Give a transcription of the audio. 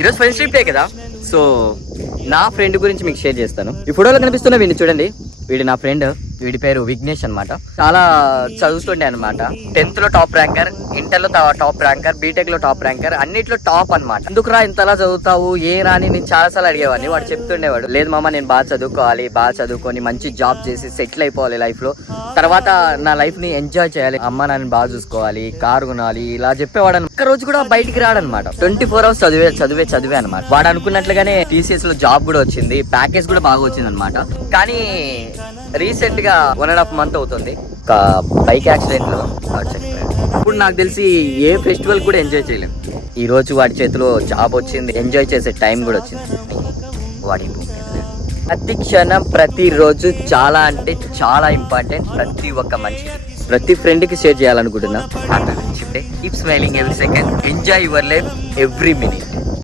ఈరోజు friendship day కదా, so నా ఫ్రెండ్ గురించి మీకు షేర్ చేస్తాను. ఈ ఫోటోలో కనిపిస్తున్న వీడిని చూడండి, వీడి నా ఫ్రెండ్. వీడి పేరు విఘ్నేష్ అనమాట. చాలా చదువుతుండే అనమాట. 10th లో టాప్ ర్యాంకర్, ఇంటర్ లో టాప్ ర్యాంకర్, బీటెక్ లో టాప్ ర్యాంకర్, అన్నిట్లో టాప్ అనమాట. ఎందుకురా ఇంతలా చదువుతావు ఏ రాని నేను చాలా సార్లు అడిగేవాడిని. వాడు చెప్తుండేవాడు, లేదు మామ నేను బాగా చదువుకోవాలి, బాగా చదువుకొని మంచి జాబ్ చేసి సెటిల్ అయిపోవాలి లైఫ్ లో, తర్వాత నా లైఫ్ ని ఎంజాయ్ చేయాలి, అమ్మ నాన్న బాగా చూసుకోవాలి, కారు కొనాలి, ఇలా చెప్పేవాడు. ఒక్క రోజు కూడా బయటికి రాడనమాట. 24 hours చదివే అనమాట. వాడు అనుకున్నట్లుగానే TCS లో జాబ్ కూడా వచ్చింది, ప్యాకేజ్ కూడా బాగా వచ్చింది అనమాట. కానీ రీసెంట్ గా 1.5 month అవుతుంది ఒక బైక్ యాక్సిడెంట్ లో చనిపోయాడు. ఇప్పుడు నాకు తెలిసి ఏ ఫెస్టివల్ కూడా ఎంజాయ్ చేయలేము. ఈ రోజు వాడి చేతిలో జాబ్ వచ్చింది, ఎంజాయ్ చేసే టైం కూడా వచ్చింది. వాడి ప్రతి క్షణం ప్రతి రోజు చాలా అంటే చాలా ఇంపార్టెంట్. ప్రతి ఒక్క మనిషి, ప్రతి ఫ్రెండ్ కి షేర్ చేయాలనుకుంటున్నా. Happy friendship day. Keep smiling every second. Enjoy your life every minute.